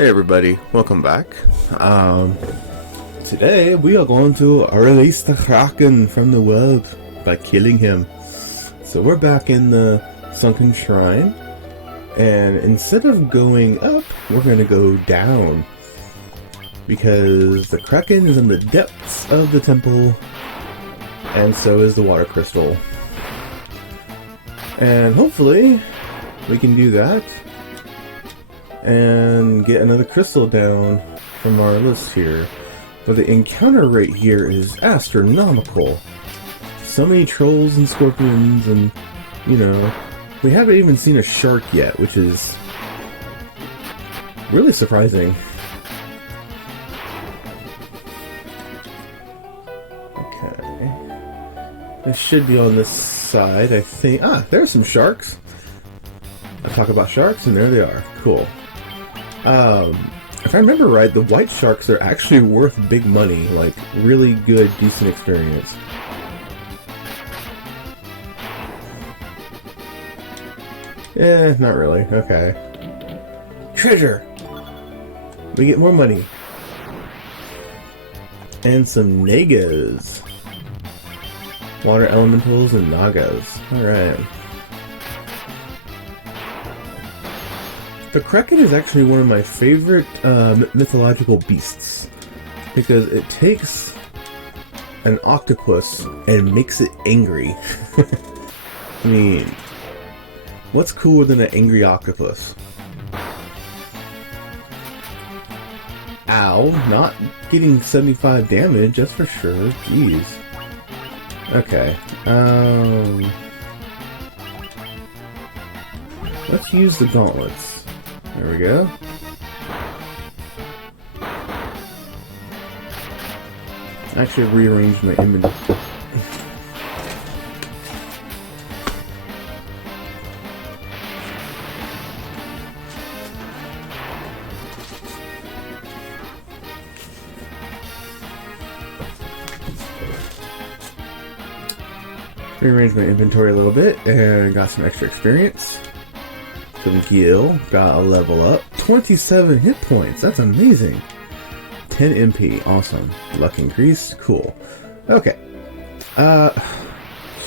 Hey everybody, welcome back. Today we are going to release the Kraken from the world by killing him. So we're back in the Sunken Shrine, and instead of going up, we're going to go down. Because the Kraken is in the depths of the temple, and so is the water crystal. And hopefully we can do that and get another crystal down from our list here. But the encounter rate here is astronomical. So many trolls and scorpions, and you know, we haven't even seen a shark yet, which is really surprising. Okay, this should be on this side, I think. Ah, there's some sharks. I talk about sharks, and there they are. Cool. If I remember right, the white sharks are actually worth big money, like really good, decent experience. Eh, not really. Okay. Treasure! We get more money. And some nagas. Water elementals and nagas. Alright. The Kraken is actually one of my favorite mythological beasts, because it takes an octopus and makes it angry. I mean, what's cooler than an angry octopus? Ow, not getting 75 damage, that's for sure. Jeez. Okay, let's use the gauntlets. There we go. I actually rearranged my inventory. Rearranged my inventory a little bit and got some extra experience. Some heal, got a level up. 27 hit points, that's amazing. 10 MP, awesome. Luck increased, cool. Okay.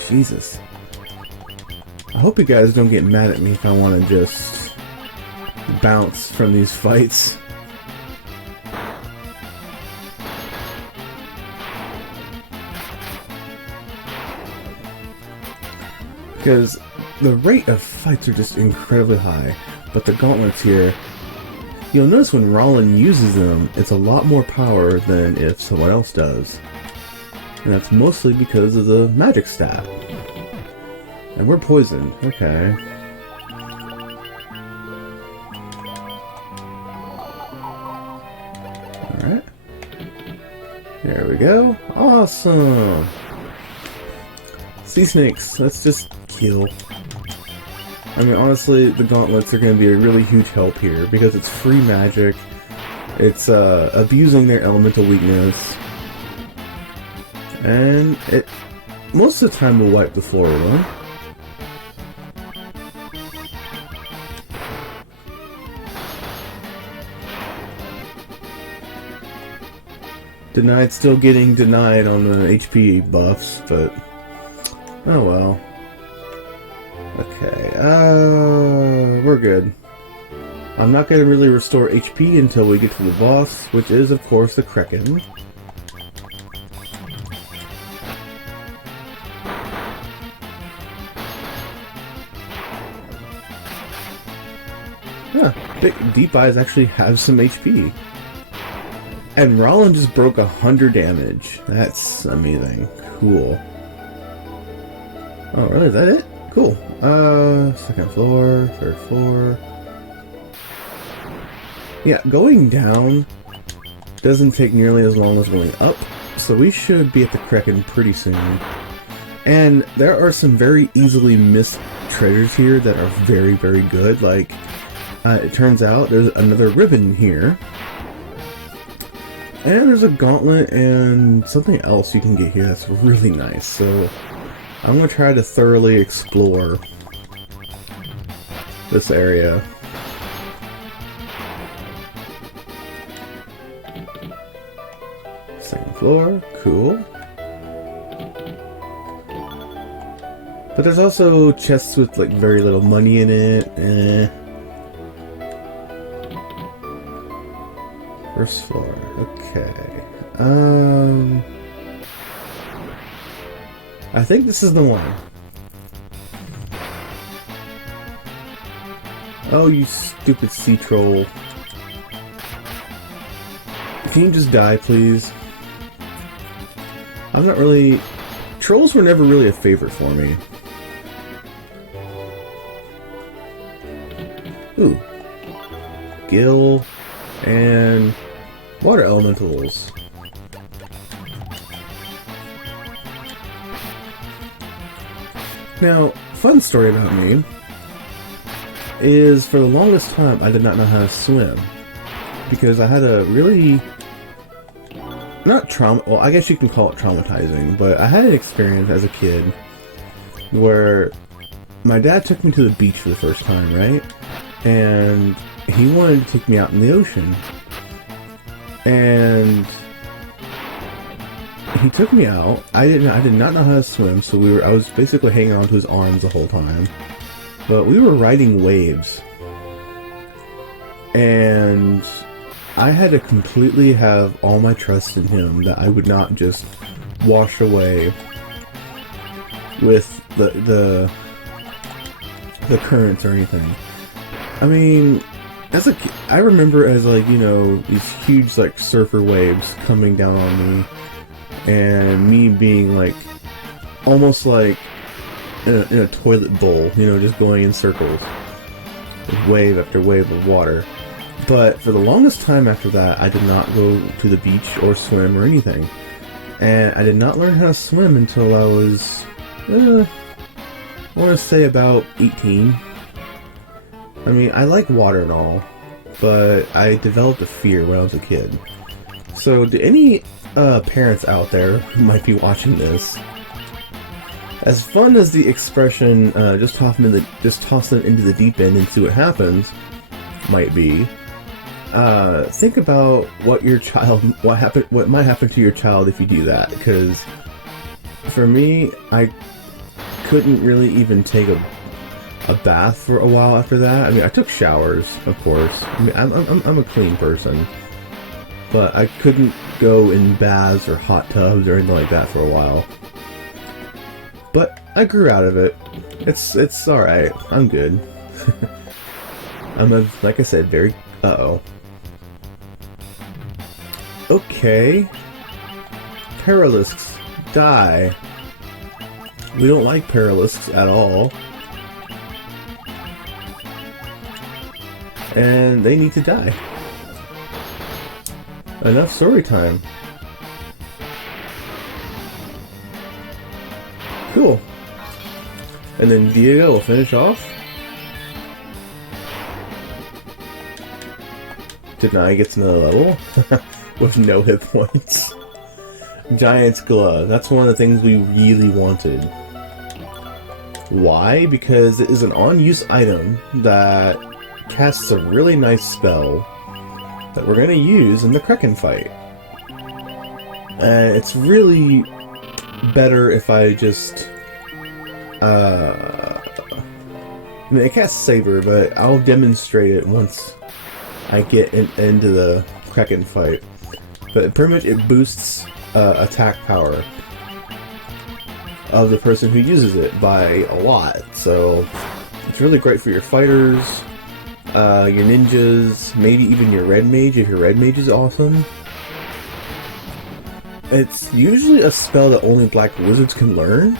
Jesus. I hope you guys don't get mad at me if I want to just bounce from these fights. Because the rate of fights are just incredibly high, but the gauntlets here, you'll notice when Rollin uses them, it's a lot more power than if someone else does. And that's mostly because of the magic staff. And we're poisoned, okay. Alright. There we go. Awesome! Sea snakes, let's just kill. I mean, honestly, the gauntlets are going to be a really huge help here, because it's free magic, it's abusing their elemental weakness, and it most of the time will wipe the floor with them. Denied, still getting denied on the HP buffs, but oh well. Okay, we're good. I'm not going to really restore HP until we get to the boss, which is, of course, the Kraken. Yeah, Deep Eyes actually have some HP. And Rollin just broke 100 damage. That's amazing. Cool. Oh, really? Is that it? Cool. Second floor, third floor. Yeah, going down doesn't take nearly as long as going up, so we should be at the Kraken pretty soon. And there are some very easily missed treasures here that are very, very good. Like, it turns out there's another ribbon here. And there's a gauntlet and something else you can get here that's really nice, so I'm going to try to thoroughly explore this area. floor. Cool. But there's also chests with like very little money in it. First floor. Okay. I think this is the one. Oh, you stupid sea troll. Can you just die, please? I'm not really... Trolls were never really a favorite for me. Ooh. Gill and water elementals. Now, fun story about me is for the longest time I did not know how to swim because I had a really not trauma, well I guess you can call it traumatizing, but I had an experience as a kid where my dad took me to the beach for the first time, right? And he wanted to take me out in the ocean. And he took me out. I did not know how to swim, so I was basically hanging onto his arms the whole time. But we were riding waves. And I had to completely have all my trust in him that I would not just wash away with the currents or anything. I mean, as a kid, I remember as like, you know, these huge like surfer waves coming down on me, and me being like almost like in a toilet bowl, you know, just going in circles, wave after wave of water. But for the longest time after that, I did not go to the beach or swim or anything, and I did not learn how to swim until I was I want to say about 18. I mean, I like water and all, but I developed a fear when I was a kid. So, to any parents out there who might be watching this, as fun as the expression just toss them into the deep end and see what happens might be, think about what might happen to your child if you do that. Because for me, I couldn't really even take a bath for a while after that. I mean, I took showers, of course. I mean, I'm a clean person, but I couldn't go in baths or hot tubs or anything like that for a while. But I grew out of it. It's all right. I'm good. Like I said, very Okay. Paralisks, die. We don't like paralisks at all. And they need to die. Enough story time. Cool. And then Diego will finish off. Deny gets another level with no hit points. Giant's Glove. That's one of the things we really wanted. Why? Because it is an on-use item that casts a really nice spell that we're going to use in the Kraken fight. And it's really better if I just... I mean, it casts Saber, but I'll demonstrate it once I get into the Kraken fight. But pretty much it boosts attack power of the person who uses it by a lot. So it's really great for your fighters, your ninjas, maybe even your red mage if your red mage is awesome. It's usually a spell that only black wizards can learn,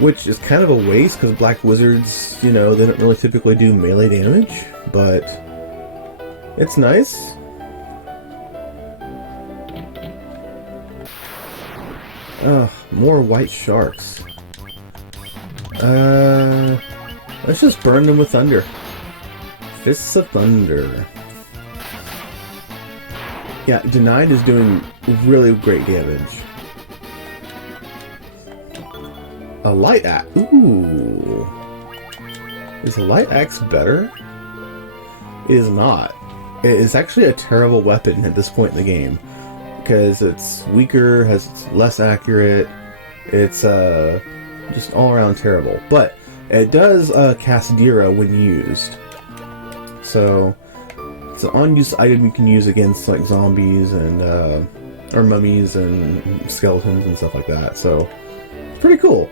which is kind of a waste because black wizards, you know, they don't really typically do melee damage, but it's nice. More white sharks. Let's just burn them with thunder. Fists of Thunder. Yeah, Denied is doing really great damage. A light axe. Ooh. Is a light axe better? It is not. It is actually a terrible weapon at this point in the game. because it's weaker, has less accurate. It's just all around terrible. But it does cast Dira when used. So it's an on-use item you can use against like zombies and or mummies and skeletons and stuff like that. So it's pretty cool.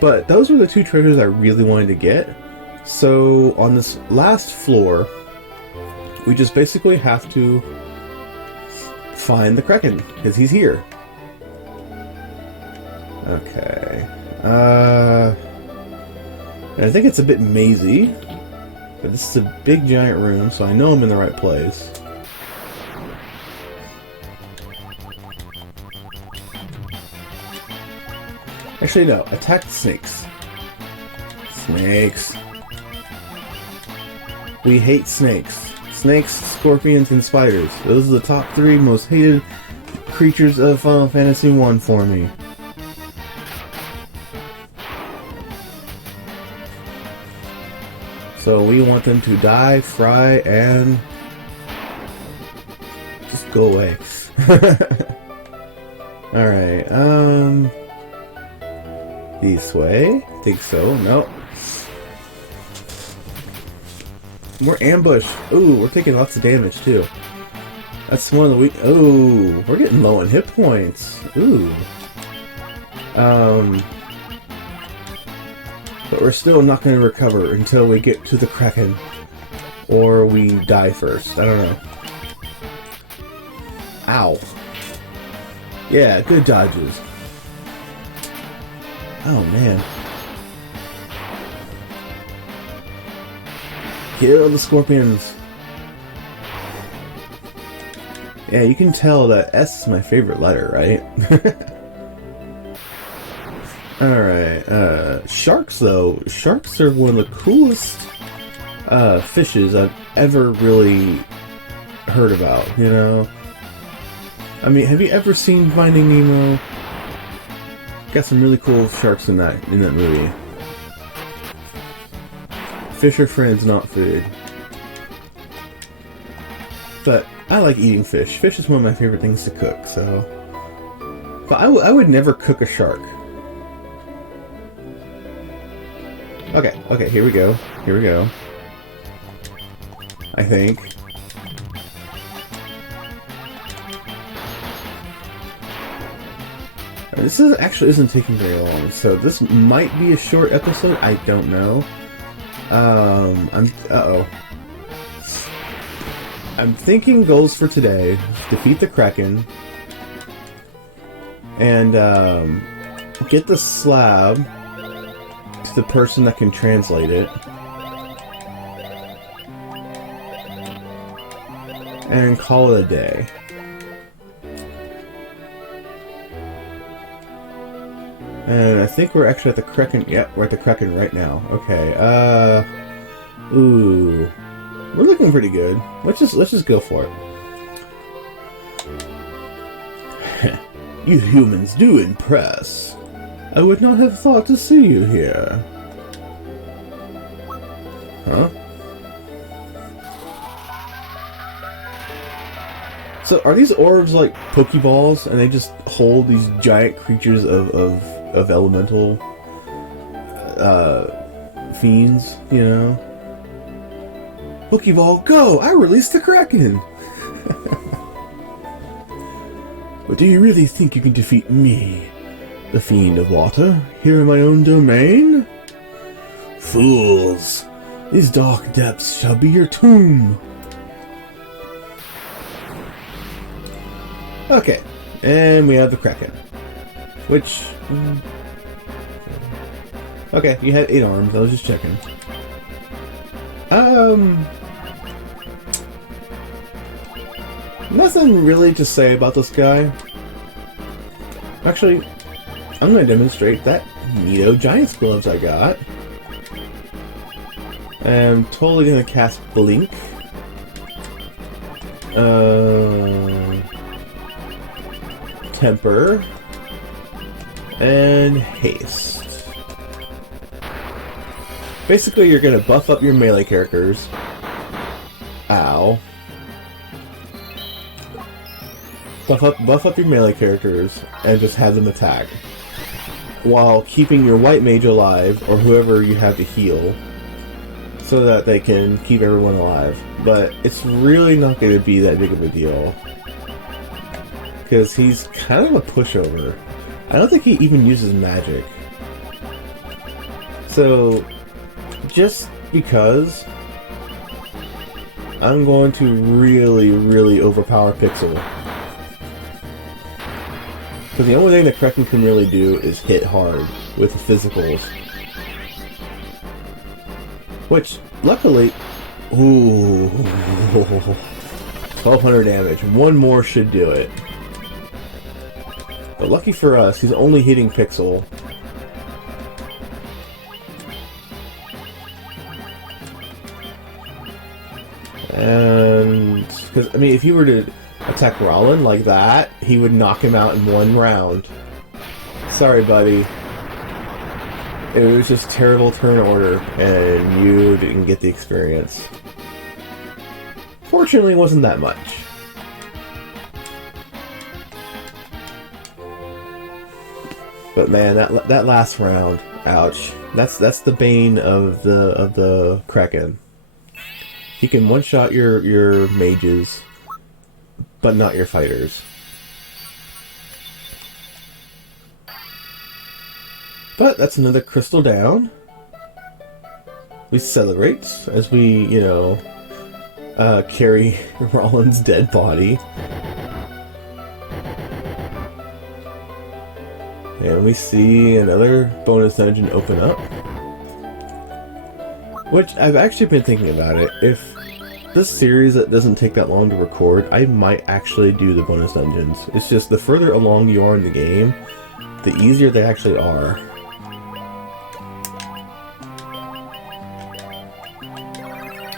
But those were the two treasures I really wanted to get. So on this last floor, we just basically have to find the Kraken, because he's here. Okay. I think it's a bit mazy, but this is a big giant room, so I know I'm in the right place. Actually, no. Attack the snakes. Snakes. We hate snakes. Snakes, scorpions, and spiders. Those are the top 3 most hated creatures of Final Fantasy I for me. So we want them to die, fry, and just go away. Alright, this way? I think so. Nope. We're ambushed. Ooh, we're taking lots of damage too. That's one of the weak. Ooh, we're getting low on hit points. Ooh. But we're still not going to recover until we get to the Kraken. Or we die first. I don't know. Ow. Yeah, good dodges. Oh, man. Kill the scorpions. Yeah, you can tell that S is my favorite letter, right? Alright, sharks though. Sharks are one of the coolest fishes I've ever really heard about, you know? I mean, have you ever seen Finding Nemo? Got some really cool sharks in that movie. Fish are friends, not food. But I like eating fish. Fish is one of my favorite things to cook, so... But I would never cook a shark. Okay, here we go. Here we go. I think. This actually isn't taking very long, so this might be a short episode. I don't know. I'm thinking goals for today: defeat the Kraken, and get the slab to the person that can translate it, and call it a day. And I think we're actually at the Kraken. Yep, we're at the Kraken right now. Okay. Ooh, we're looking pretty good. Let's just go for it. You humans do impress. I would not have thought to see you here. Huh? So are these orbs like Pokeballs, and they just hold these giant creatures of elemental fiends, you know? Pokeball, go! I released the Kraken! But do you really think you can defeat me, the Fiend of Water, here in my own domain? Fools! These dark depths shall be your tomb! Okay, and we have the Kraken. Which... Okay, you had 8 arms, I was just checking. Nothing really to say about this guy. Actually, I'm going to demonstrate that neato Giant's gloves I got. I'm totally going to cast Blink. Temper. And Haste. Basically, you're going to buff up your melee characters. Ow. buff up your melee characters and just have them attack, while keeping your white mage alive, or whoever you have to heal, so that they can keep everyone alive. But it's really not going to be that big of a deal, because he's kind of a pushover. I don't think he even uses magic. So, just because, I'm going to really overpower Pixel. Because the only thing that Kraken can really do is hit hard with the physicals. Which, luckily... Ooh... 1200 damage. One more should do it. But lucky for us, he's only hitting Pixel. And... because, I mean, if he were to attack Rollin like that, he would knock him out in one round. Sorry, buddy. It was just terrible turn order, and you didn't get the experience. Fortunately, it wasn't that much. But man, that last round, ouch. That's the bane of the Kraken. He can one-shot your mages, but not your fighters. But that's another crystal down. We celebrate as we, you know, carry Rollin's dead body. And we see another bonus dungeon open up. Which, I've actually been thinking about it. If this series that doesn't take that long to record, I might actually do the bonus dungeons. It's just the further along you are in the game, the easier they actually are.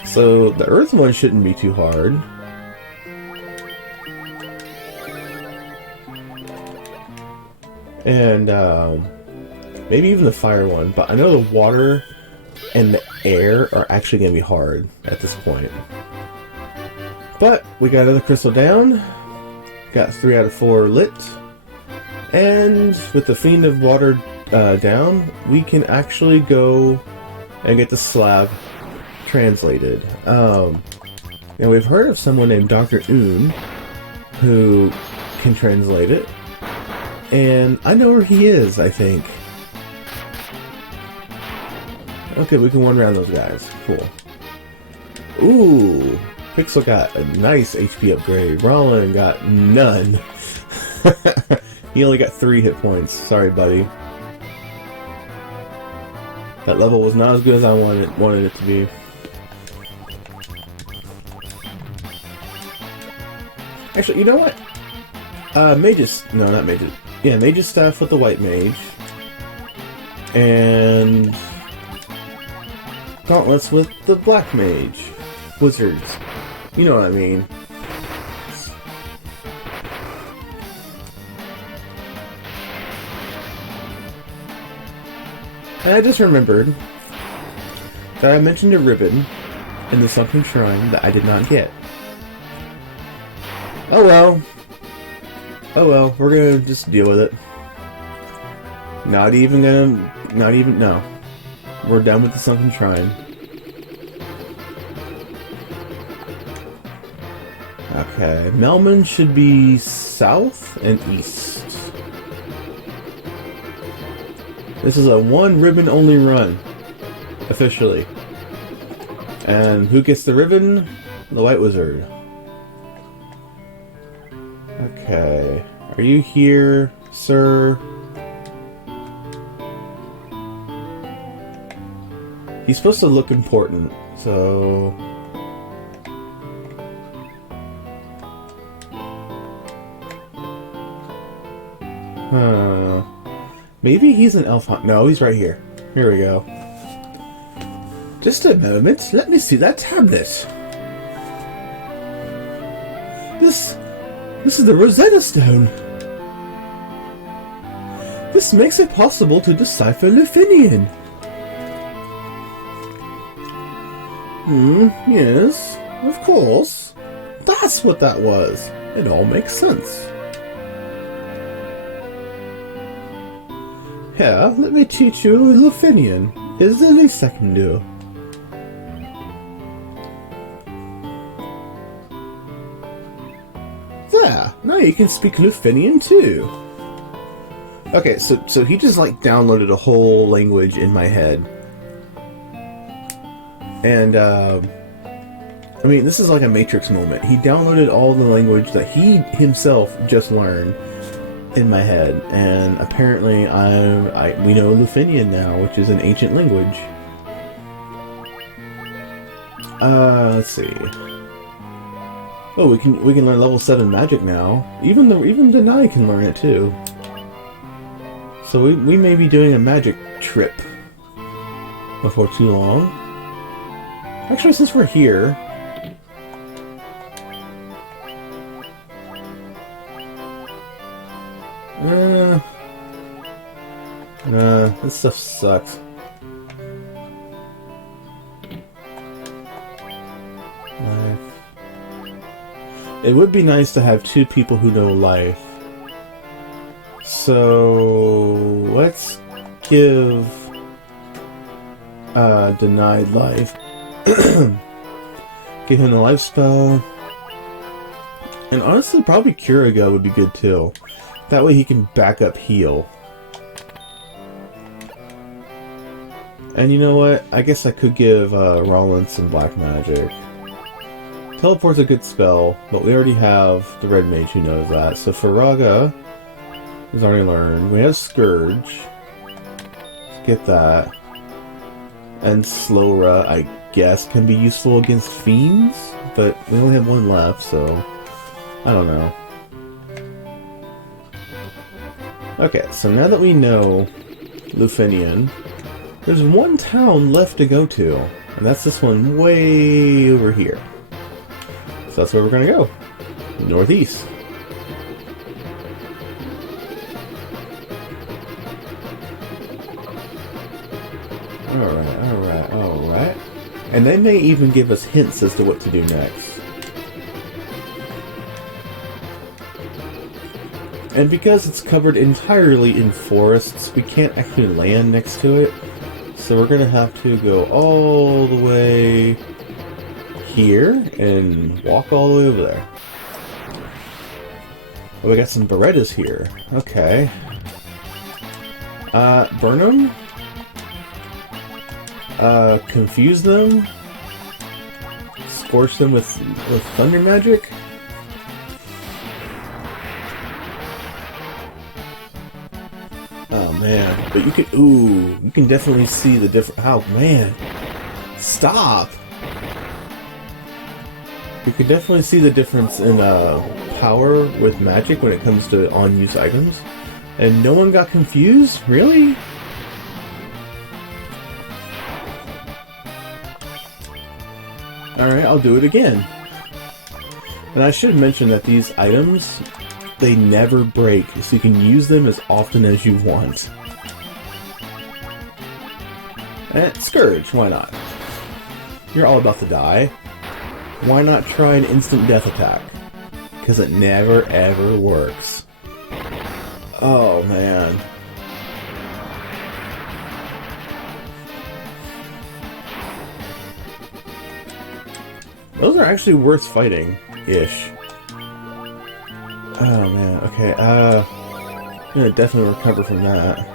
So, the Earth one shouldn't be too hard. And, maybe even the fire one, but I know the water and the air are actually going to be hard at this point. But, we got another crystal down, got 3 out of 4 lit, and with the Fiend of Water down, we can actually go and get the slab translated. Now we've heard of someone named Dr. Un who can translate it, and I know where he is, I think. Okay, we can one round those guys. Cool. Ooh, Pixel got a nice HP upgrade. Rollin got none. He only got 3 hit points. Sorry, buddy. That level was not as good as I wanted it to be. Actually, you know what? Mage's... No, not Mage's. Yeah, Mage's Staff with the White Mage. And... Gauntlets with the Black Mage. Wizards. You know what I mean. And I just remembered that I mentioned a ribbon in the Sunken Shrine that I did not get. Oh well. Oh well, we're gonna just deal with it. No. We're done with the Sunken Shrine. Okay, Melman should be south and east. This is a one ribbon only run, officially. And who gets the ribbon? The White Wizard. Okay, are you here, sir? He's supposed to look important, so... Huh. Maybe he's an elf hunt. No, he's right here. Here we go. Just a moment, let me see that tablet. This is the Rosetta Stone. This makes it possible to decipher Lufinian. Yes, of course. That's what that was. It all makes sense. Yeah, let me teach you Lufinian. Is the least I can do. There, now you can speak Lufinian too. Okay, so he just like downloaded a whole language in my head. And I mean, this is like a Matrix moment. He downloaded all the language that he himself just learned in my head, and apparently we know Lufinian now, which is an ancient language. Let's see. Oh, we can learn level 7 magic now. Even Denai can learn it too. So we may be doing a magic trip before too long. Actually, since we're here, this stuff sucks. Life. It would be nice to have 2 people who know life. So let's give denied life. Give him the life spell. And honestly, probably Curago would be good too. That way he can back up heal. And you know what? I guess I could give Rollins some black magic. Teleport's a good spell, but we already have the red mage who knows that. So Faraga has already learned. We have Scourge. Let's get that. And Slowra, I guess, can be useful against fiends, but we only have 1 left, so I don't know. Okay, so now that we know Lufinian, there's 1 town left to go to, and that's this one way over here. So that's where we're gonna go. Northeast. Alright. And they may even give us hints as to what to do next. And because it's covered entirely in forests, we can't actually land next to it. So we're gonna have to go all the way here and walk all the way over there. Oh, we got some Berettas here. Okay. Burn them? Confuse them? Scorch them with thunder magic? Oh man, but you can definitely see the difference. Oh man, stop! You can definitely see the difference in power with magic when it comes to on-use items. And no one got confused? Really? Alright, I'll do it again. And I should mention that these items, they never break, so you can use them as often as you want. And Scourge, why not? You're all about to die. Why not try an instant death attack? Because it never ever works. Oh man. Those are actually worth fighting-ish. Oh man, okay, I'm gonna definitely recover from that.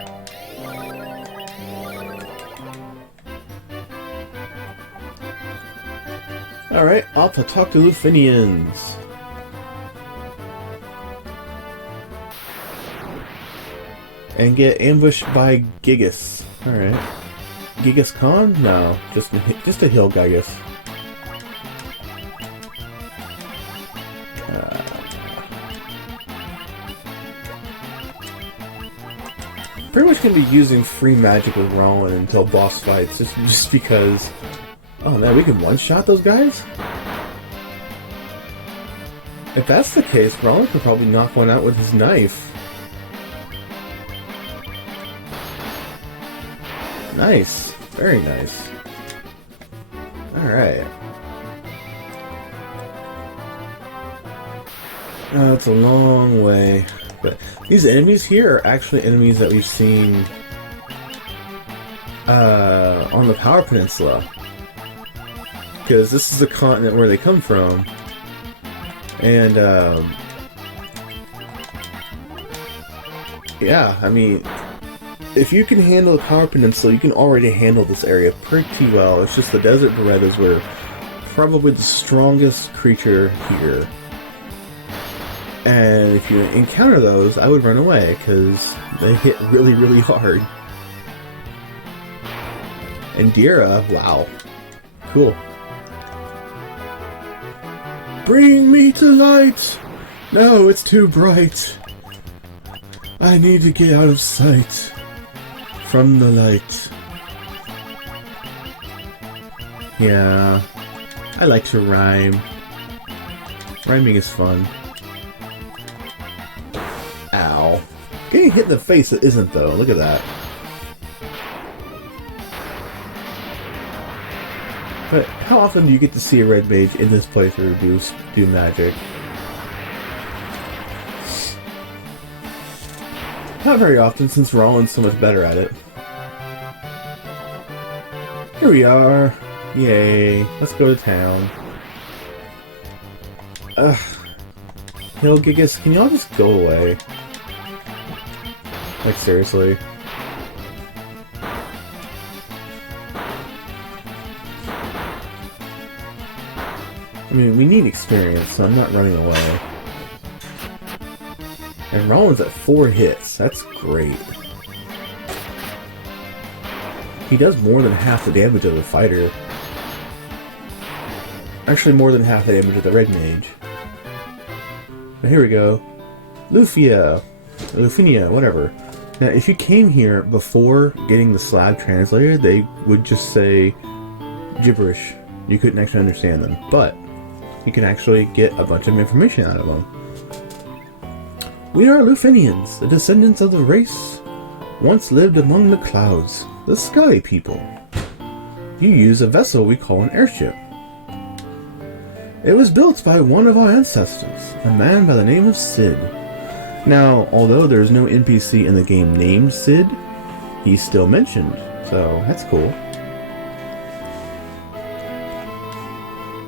Alright, off to talk to Lufinians. And get ambushed by Gigas. Alright. Gigas Khan? No, just a hill Gigas. Pretty much gonna be using free magic with Rowan until boss fights, just because. Oh man, we can one-shot those guys? If that's the case, Rowan could probably knock one out with his knife. Nice. Very nice. Alright. It's a long way. But these enemies here are actually enemies that we've seen on the Power Peninsula. Because this is the continent where they come from. And, yeah, I mean, if you can handle the Power Peninsula, you can already handle this area pretty well. It's just the Desert Berettas were probably the strongest creature here. And if you encounter those, I would run away, because they hit really, really hard. And Dira, wow. Cool. Bring me to light! No, it's too bright. I need to get out of sight. From the light. Yeah. I like to rhyme. Rhyming is fun. Ow. Getting hit in the face it isn't though. Look at that. But how often do you get to see a red mage in this playthrough do magic? Not very often, since Rollins so much better at it. Here we are. Yay. Let's go to town. Ugh. Hill Gigas, can y'all just go away? Like, seriously. I mean, we need experience, so I'm not running away. And Rollins at 4 hits. That's great. He does more than half the damage of the fighter. Actually, more than half the damage of the red mage. But here we go. Lufinia, whatever. Now, if you came here before getting the slab translated, they would just say gibberish. You couldn't actually understand them. But you can actually get a bunch of information out of them. We are Lufinians, the descendants of the race once lived among the clouds, the sky people. You use a vessel we call an airship. It was built by one of our ancestors, a man by the name of Sid. Now, although there's no NPC in the game named Sid, he's still mentioned, so that's cool.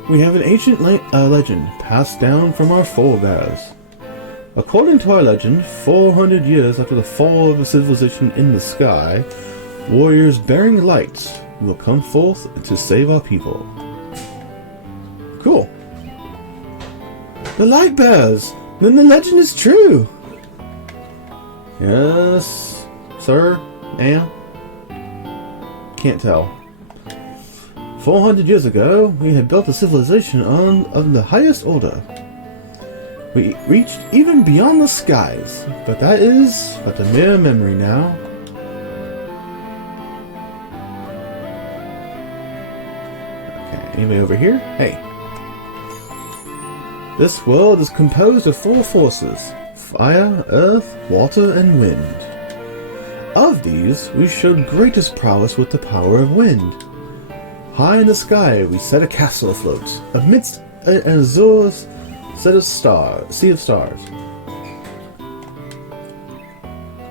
We have an ancient legend passed down from our forebears. According to our legend, 400 years after the fall of a civilization in the sky, warriors bearing lights will come forth to save our people. Cool. The light bears! Then the legend is true! Yes, sir, ma'am. Can't tell. 400 years ago, we had built a civilization of the highest order. We reached even beyond the skies, but that is but a mere memory now. Okay, anybody over here? Hey. This world is composed of 4 forces: fire, earth, water, and wind. Of these, we showed greatest prowess with the power of wind. High in the sky, we set a castle afloat, amidst an azure sea of stars.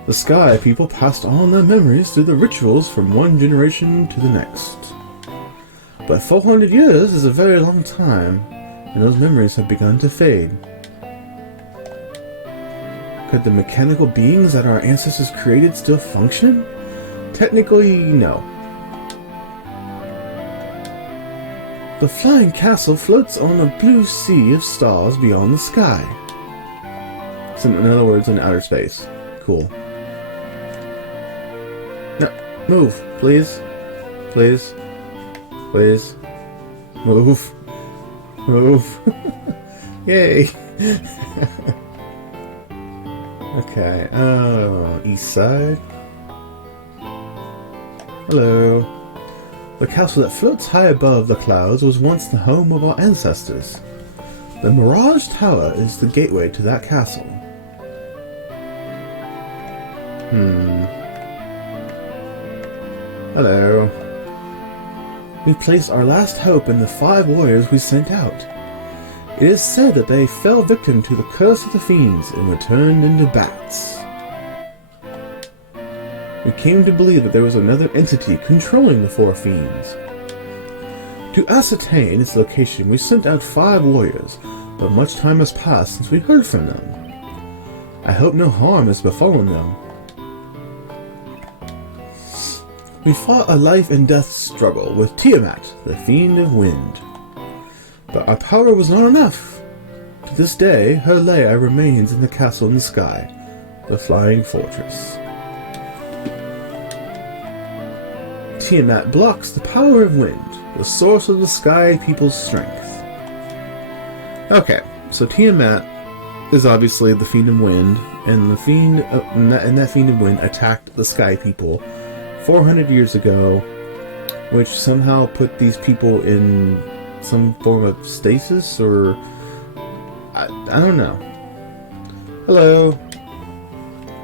The sky people passed on their memories through the rituals from one generation to the next. But 400 years is a very long time, and those memories have begun to fade. Could the mechanical beings that our ancestors created still function? Technically, no. The flying castle floats on a blue sea of stars beyond the sky. So in other words, in outer space. Cool. No, move, please. Please. Please. Move. Move. Yay. Okay, east side. Hello. The castle that floats high above the clouds was once the home of our ancestors. The Mirage Tower is the gateway to that castle. Hello. We place our last hope in the 5 warriors we sent out. It is said that they fell victim to the curse of the fiends and were turned into bats. We came to believe that there was another entity controlling the four fiends. To ascertain its location, we sent out 5 warriors, but much time has passed since we heard from them. I hope no harm has befallen them. We fought a life and death struggle with Tiamat, the Fiend of Wind. But our power was not enough. To this day, her lair remains in the castle in the sky, the Flying Fortress. Tiamat blocks the power of wind, the source of the sky people's strength. Okay, so Tiamat is obviously the Fiend of Wind, and that Fiend of Wind attacked the sky people 400 years ago, which somehow put these people in some form of stasis, or I don't know. Hello.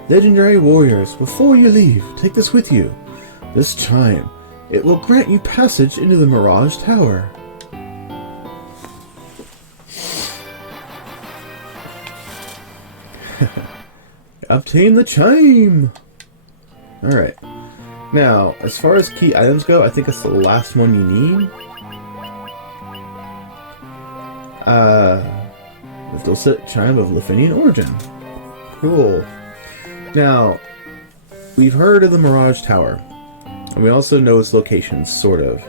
Legendary warriors, before you leave, take this with you. This chime. It will grant you passage into the Mirage Tower. Obtain the chime! Alright. Now, as far as key items go, I think it's the last one you need. The dulcet chime of Lefinian origin. Cool. Now, we've heard of the Mirage Tower. And we also know its location, sort of.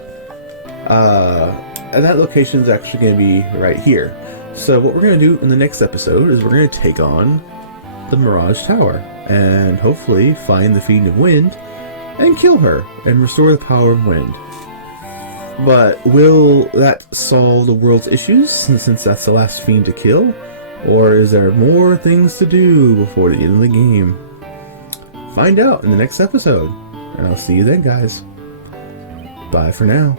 And that location is actually going to be right here. So what we're going to do in the next episode is we're going to take on the Mirage Tower. And hopefully find the Fiend of Wind and kill her and restore the power of wind. But will that solve the world's issues, since that's the last fiend to kill? Or is there more things to do before the end of the game? Find out in the next episode. And I'll see you then, guys. Bye for now.